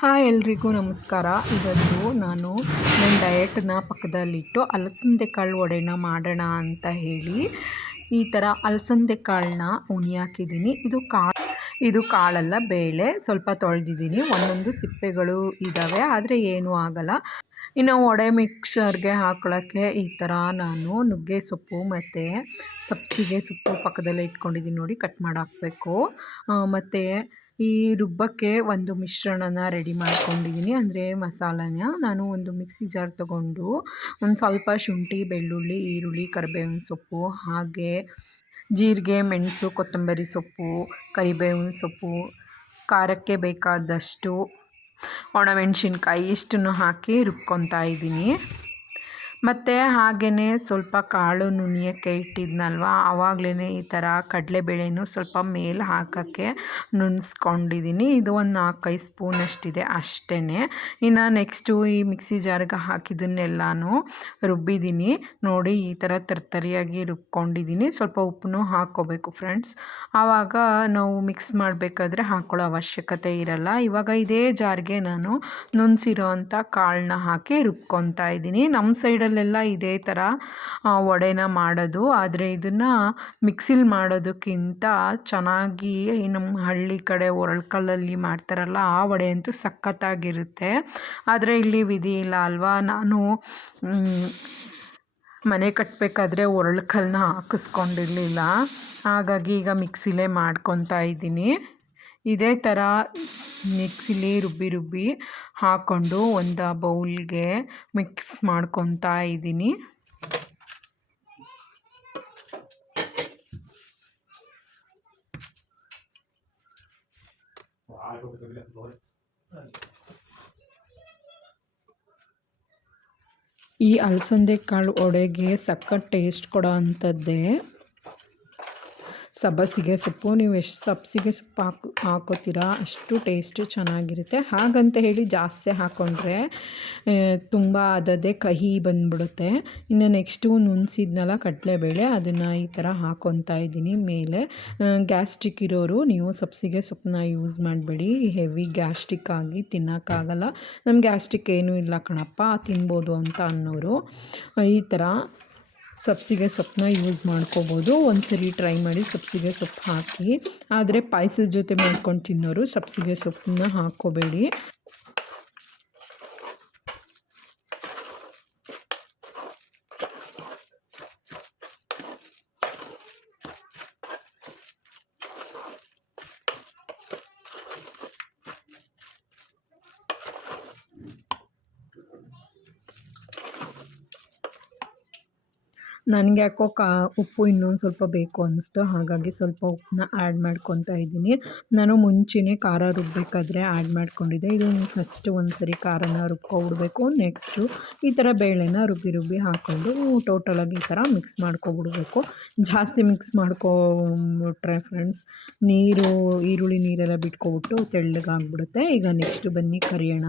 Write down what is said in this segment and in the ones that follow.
Hi ಎಲ್ರಿಗೂ ನಮಸ್ಕಾರ. ಇವತ್ತು ನಾನು ನನ್ನ ಡಯಟನ್ನ ಪಕ್ಕದಲ್ಲಿಟ್ಟು ಅಲಸಂದೆ ಕಾಳು ವಡೆನ ಮಾಡೋಣ ಅಂತ ಹೇಳಿ ಈ ಥರ ಅಲಸಂದೆ ಕಾಳನ್ನ ಉಣಿ ಹಾಕಿದ್ದೀನಿ. ಇದು ಕಾಳಲ್ಲ, ಬೇಳೆ. ಸ್ವಲ್ಪ ತೊಳೆದಿದ್ದೀನಿ. ಒಂದೊಂದು ಸಿಪ್ಪೆಗಳು ಇದ್ದಾವೆ, ಆದರೆ ಏನೂ ಆಗಲ್ಲ. ಇನ್ನು ವಡೆ ಮಿಕ್ಸರ್ಗೆ ಹಾಕೊಳ್ಳೋಕ್ಕೆ ಈ ಥರ ನಾನು ನುಗ್ಗೆ ಸೊಪ್ಪು ಮತ್ತು ಸಬ್ಬಸಿಗೆ ಸೊಪ್ಪು ಪಕ್ಕದಲ್ಲೇ ಇಟ್ಕೊಂಡಿದ್ದೀನಿ ನೋಡಿ, ಕಟ್ ಮಾಡಿ ಹಾಕಬೇಕು. ಮತ್ತು ಈ ರುಬ್ಬಕ್ಕೆ ಒಂದು ಮಿಶ್ರಣನ ರೆಡಿ ಮಾಡ್ಕೊಂಡಿದ್ದೀನಿ, ಅಂದರೆ ಮಸಾಲನ. ನಾನು ಒಂದು ಮಿಕ್ಸಿ ಜಾರ್ ತೊಗೊಂಡು ಒಂದು ಸ್ವಲ್ಪ ಶುಂಠಿ, ಬೆಳ್ಳುಳ್ಳಿ, ಈರುಳ್ಳಿ, ಕರಿಬೇವಿನ ಸೊಪ್ಪು, ಹಾಗೆ ಜೀರಿಗೆ, ಮೆಣಸು, ಕೊತ್ತಂಬರಿ ಸೊಪ್ಪು, ಕರಿಬೇವಿನ ಸೊಪ್ಪು, ಖಾರಕ್ಕೆ ಬೇಕಾದಷ್ಟು ಒಣಮೆಣಸಿನ್ಕಾಯಿ ಇಷ್ಟನ್ನು ಹಾಕಿ ರುಬ್ಕೊತಾ ಇದ್ದೀನಿ. ಮತ್ತು ಹಾಗೆಯೇ ಸ್ವಲ್ಪ ಕಾಳು ನುಣಿಯೋಕ್ಕೆ ಇಟ್ಟಿದ್ನಲ್ವ, ಆವಾಗಲೇ ಈ ಥರ ಕಡಲೆಬೇಳೆನೂ ಸ್ವಲ್ಪ ಮೇಲೆ ಹಾಕೋಕ್ಕೆ ನುಣಿಸ್ಕೊಂಡಿದ್ದೀನಿ. ಇದು ಒಂದು 4-5 ಸ್ಪೂನಷ್ಟಿದೆ ಅಷ್ಟೇ. ಇನ್ನು ನೆಕ್ಸ್ಟು ಈ ಮಿಕ್ಸಿ ಜಾರ್ಗೆ ಹಾಕಿದ್ದನ್ನೆಲ್ಲನೂ ರುಬ್ಬಿದ್ದೀನಿ ನೋಡಿ. ಈ ಥರ ತರ್ತರಿಯಾಗಿ ರುಬ್ಕೊಂಡಿದ್ದೀನಿ. ಸ್ವಲ್ಪ ಉಪ್ಪನ್ನು ಹಾಕ್ಕೋಬೇಕು ಫ್ರೆಂಡ್ಸ್, ಆವಾಗ ನಾವು ಮಿಕ್ಸ್ ಮಾಡಬೇಕಾದ್ರೆ ಹಾಕ್ಕೊಳ್ಳೋ ಅವಶ್ಯಕತೆ ಇರಲ್ಲ. ಇವಾಗ ಇದೇ ಜಾರ್ಗೆ ನಾನು ನುಣಿಸಿರೋ ಅಂಥ ಕಾಳನ್ನ ಹಾಕಿ ರುಬ್ಕೊತಾ ಇದ್ದೀನಿ. ನಮ್ಮ ಸೈಡಲ್ಲೆಲ್ಲ ಇದೇ ಥರ ವಡೆನ ಮಾಡೋದು, ಆದರೆ ಇದನ್ನು ಮಿಕ್ಸಿಲಿ ಮಾಡೋದಕ್ಕಿಂತ ಚೆನ್ನಾಗಿ ನಮ್ಮ ಹಳ್ಳಿ ಕಡೆ ಒರಳ್ಕಲ್ಲಲ್ಲಿ ಮಾಡ್ತಾರಲ್ಲ, ಆ ವಡೆ ಅಂತೂ ಸಖತ್ತಾಗಿರುತ್ತೆ. ಆದರೆ ಇಲ್ಲಿ ವಿಧಿ ಇಲ್ಲ ಅಲ್ವಾ, ನಾನು ಮನೆ ಕಟ್ಟಬೇಕಾದ್ರೆ ಒರಳ್ಕಲ್ಲನ್ನ ಹಾಕಿಸ್ಕೊಂಡಿರಲಿಲ್ಲ, ಹಾಗಾಗಿ ಈಗ ಮಿಕ್ಸಿಲೇ ಮಾಡ್ಕೊತಾ ಇದ್ದೀನಿ. ಇದೇ ಥರ ಮಿಕ್ಸಿಲಿ ರುಬ್ಬಿ ಹಾಕ್ಕೊಂಡು ಒಂದು ಬೌಲ್ಗೆ ಮಿಕ್ಸ್ ಮಾಡ್ಕೊತಾ ಇದ್ದೀನಿ. ಈ ಅಲಸಂದೆ ಕಾಳು ವಡೆಗೆ ಸಖತ್ ಟೇಸ್ಟ್ ಕೊಡೋ ಅಂಥದ್ದೇ ಸಬ್ಬಸಿಗೆ ಸೊಪ್ಪು. ನೀವು ಎಷ್ಟು ಸಬ್ಬಸಿಗೆ ಸೊಪ್ಪು ಹಾಕೋತೀರಾ ಅಷ್ಟು ಟೇಸ್ಟು ಚೆನ್ನಾಗಿರುತ್ತೆ. ಹಾಗಂತ ಹೇಳಿ ಜಾಸ್ತಿ ಹಾಕ್ಕೊಂಡ್ರೆ ತುಂಬ ಅದದೇ ಕಹಿ ಬಂದ್ಬಿಡುತ್ತೆ. ಇನ್ನು ನೆಕ್ಸ್ಟು ನುಣಿಸಿದ್ನಲ್ಲ ಕಡಲೆಬೇಳೆ, ಅದನ್ನು ಈ ಥರ ಹಾಕ್ಕೊತಾ ಇದ್ದೀನಿ ಮೇಲೆ. ಗ್ಯಾಸ್ಟ್ರಿಕ್ ಇರೋರು ನೀವು ಸಬ್ಬಸಿಗೆ ಸೊಪ್ಪನ್ನ ಯೂಸ್ ಮಾಡಬೇಡಿ, ಹೆವಿ ಗ್ಯಾಸ್ಟ್ರಿಕ್ ಆಗಿ ತಿನ್ನೋಕ್ಕಾಗಲ್ಲ. ನಮ್ಮ ಗ್ಯಾಸ್ಟ್ರಿಕ್ ಏನೂ ಇಲ್ಲ ಕಣಪ್ಪ, ತಿನ್ಬೋದು ಅಂತ ಅನ್ನೋರು ಈ ಥರ ಸಬ್ಬಸಿಗೆ ಸೊಪ್ಪನ್ನ ಯೂಸ್ ಮಾಡ್ಕೋಬೋದು. ಒಂದ್ಸರಿ ಟ್ರೈ ಮಾಡಿ ಸಬ್ಬಸಿಗೆ ಸೊಪ್ಪು ಹಾಕಿ. ಆದರೆ ಪಾಯಸದ ಜೊತೆ ಮಾಡ್ಕೊಂಡು ತಿನ್ನೋರು ಸಬ್ಬಸಿಗೆ ಸೊಪ್ಪನ್ನ ಹಾಕ್ಕೋಬೇಡಿ. ನನಗೆ ಯಾಕೋ ಉಪ್ಪು ಇನ್ನೊಂದು ಸ್ವಲ್ಪ ಬೇಕು ಅನ್ನಿಸ್ತು, ಹಾಗಾಗಿ ಸ್ವಲ್ಪ ಉಪ್ಪನ್ನ ಆ್ಯಡ್ ಮಾಡ್ಕೊತಾ ಇದ್ದೀನಿ. ನಾನು ಮುಂಚೆನೇ ಖಾರ ರುಬ್ಬಬೇಕಾದ್ರೆ ಆ್ಯಡ್ ಮಾಡ್ಕೊಂಡಿದ್ದೆ. ಇದು ಫಸ್ಟು ಒಂದು ಸರಿ ಖಾರನ ರುಬ್ಕೊಬಿಡ್ಬೇಕು. ನೆಕ್ಸ್ಟು ಈ ಥರ ಬೇಳೆನ ರುಬ್ಬಿ ಹಾಕ್ಕೊಂಡು ಟೋಟಲಾಗಿ ಈ ಥರ ಮಿಕ್ಸ್ ಮಾಡ್ಕೊಬಿಡ್ಬೇಕು. ಜಾಸ್ತಿ ಮಿಕ್ಸ್ ಮಾಡ್ಕೊಬಿಟ್ರೆ ಫ್ರೆಂಡ್ಸ್ ಈರುಳ್ಳಿ ನೀರೆಲ್ಲ ಬಿಟ್ಕೊಬಿಟ್ಟು ತೆಳ್ಳಗಾಗ್ಬಿಡುತ್ತೆ. ಈಗ ನೆಕ್ಸ್ಟು ಬನ್ನಿ ಕರಿಯೋಣ.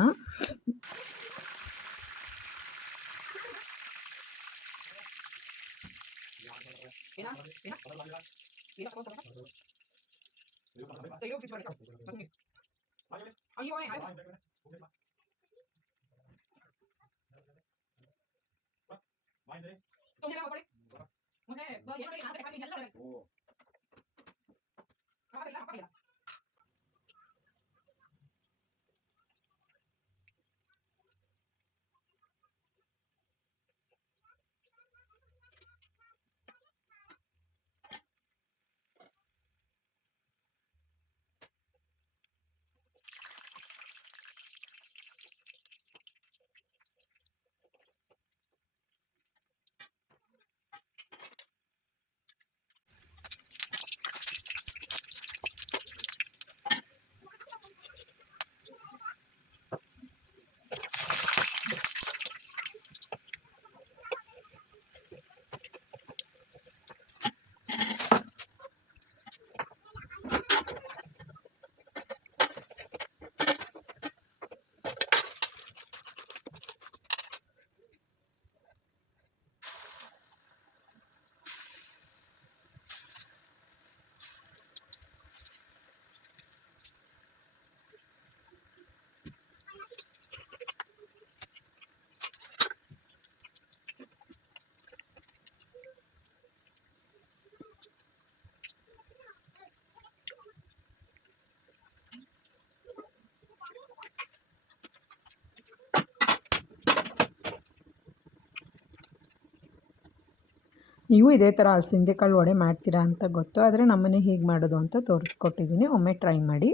ನೀವು ಇದೇ ಥರ ಹಲಸಿಂದೆ ಕಾಳು ವಡೆ ಮಾಡ್ತೀರಾ ಅಂತ ಗೊತ್ತು, ಆದರೆ ನಮ್ಮನೆ ಹೀಗೆ ಮಾಡೋದು ಅಂತ ತೋರಿಸ್ಕೊಟ್ಟಿದ್ದೀನಿ. ಒಮ್ಮೆ ಟ್ರೈ ಮಾಡಿ.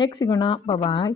ನೆಕ್ಸ್ಟ್ ಸಿಗೋಣ. ಬಾಯ್.